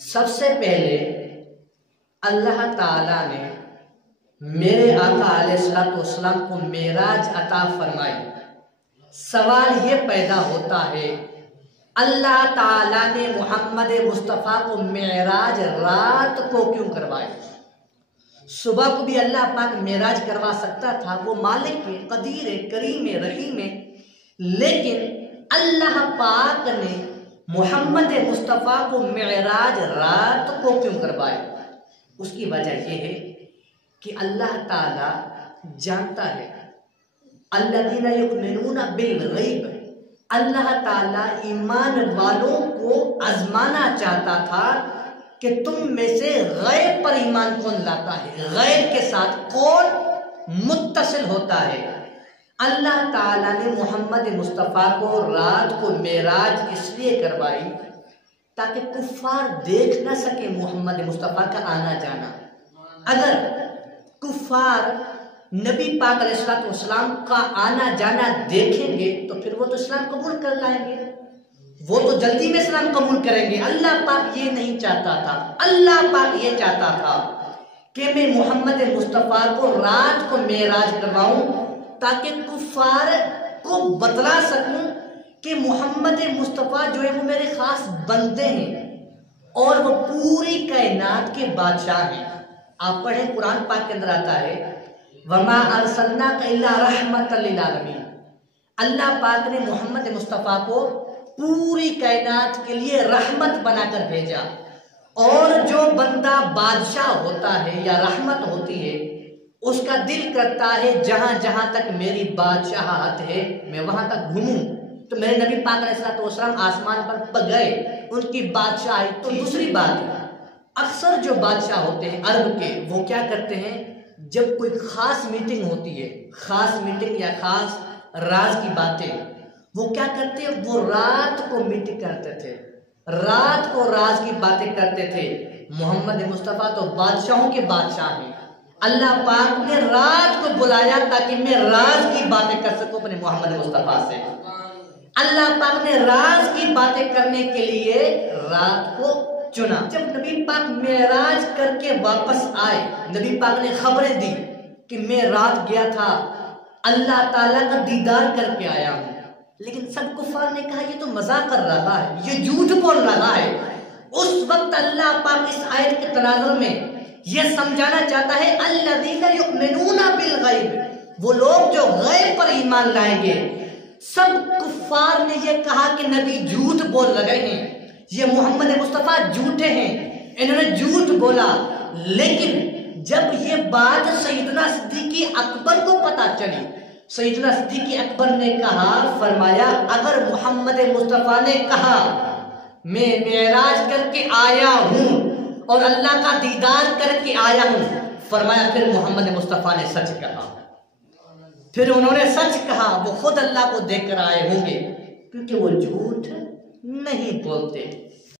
सबसे पहले अल्लाह ताला ने मेरे आका अलैहिस्सलाम को मेराज अता फरमाई। सवाल ये पैदा होता है, अल्लाह ताला ने मोहम्मद मुस्तफ़ा को मेराज रात को क्यों करवाई? सुबह को भी अल्लाह पाक मेराज करवा सकता था, वो मालिक है, कदीर है, करीम है, रहीम है, लेकिन अल्लाह पाक ने मोहम्मद मुस्तफ़ा को मेराज रात को क्यों करवाया? उसकी वजह यह है कि अल्लाह ताला जानता है, अल्लज़ीना युमिनूना बिल गैब, अल्लाह ताला ईमान वालों को आजमाना चाहता था कि तुम में से गैब पर ईमान कौन लाता है, गैब के साथ कौन मुत्तसिल होता है। अल्लाह ताला ने मोहम्मद मुस्तफ़ा को रात को मेराज इसलिए करवाई ताकि कुफ्फार देख ना सके मोहम्मद मुस्तफ़ा का आना जाना। अगर कुफ्फार नबी पाक अलैहिस्सलाम का आना जाना देखेंगे तो फिर वो तो इस्लाम कबूल कर लाएंगे, वो तो जल्दी में इस्लाम कबूल करेंगे। अल्लाह पाक ये नहीं चाहता था, अल्लाह पाक ये चाहता था कि मैं मोहम्मद मुस्तफ़ा को रात को मेराज करवाऊं ताकि कुफ्फार को बतला सकूं कि मोहम्मद मुस्तफ़ा जो है वो मेरे खास बंदे हैं और वो पूरी कायनात के बादशाह हैं। आप पढ़ें, कुरान पाक के अंदर आता है, वमा अरसलनाका इल्ला रहमतल लिल आलमीन। अल्लाह पाक ने मोहम्मद मुस्तफ़ा को पूरी कायनात के लिए रहमत बनाकर भेजा। और जो बंदा बादशाह होता है या रहमत होती है, उसका दिल करता है जहां जहां तक मेरी बादशाहत है मैं वहां तक घूमूं। तो मेरे नबी पाक अलैहिस्सलाम आसमान पर गए, उनकी बादशाह। तो दूसरी बात, अक्सर जो बादशाह होते हैं अरब के, वो क्या करते हैं, जब कोई खास मीटिंग होती है, खास मीटिंग या खास राज की बातें, वो क्या करते हैं, वो रात को मीटिंग करते थे, रात को राज की बातें करते थे। मोहम्मद मुस्तफ़ा तो बादशाहों के बादशाह हैं, अल्लाह पाक ने रात को बुलाया ताकि मैं राज की बातें कर सकूं अपने मोहम्मद मुस्तफ़ा से। अल्लाह पाक ने राज की बातें करने के लिए रात को चुना। जब नबी पाक मेराज करके वापस आए, नबी पाक ने खबरें दी कि मैं रात गया था, अल्लाह ताला का दीदार करके आया हूं, लेकिन सब कुफार ने कहा ये तो मजाक कर रहा है, ये झूठ बोल रहा है। उस वक्त अल्लाह पाक इस आयत के तनाजुर में यह समझाना चाहता है, अल्लज़ीना युमिनूना बिल गैब, वो लोग जो गैब पर ईमान लाएंगे। सब कुफ्फार ने यह कहा कि नबी झूठ बोल रहे हैं, ये मोहम्मद मुस्तफ़ा झूठे हैं, इन्होंने झूठ बोला। लेकिन जब ये बात सैयदना सिद्दीक़ अकबर को पता चली, सैयदना सिद्दीक़ अकबर ने कहा, फरमाया, अगर मोहम्मद मुस्तफ़ा ने कहा मैं मेराज करके आया हूं और अल्लाह का दीदार करके आया हूं, फरमाया फिर मोहम्मद मुस्तफ़ा ने सच कहा, फिर उन्होंने सच कहा, वो खुद अल्लाह को देखकर आए होंगे, क्योंकि वो झूठ नहीं बोलते।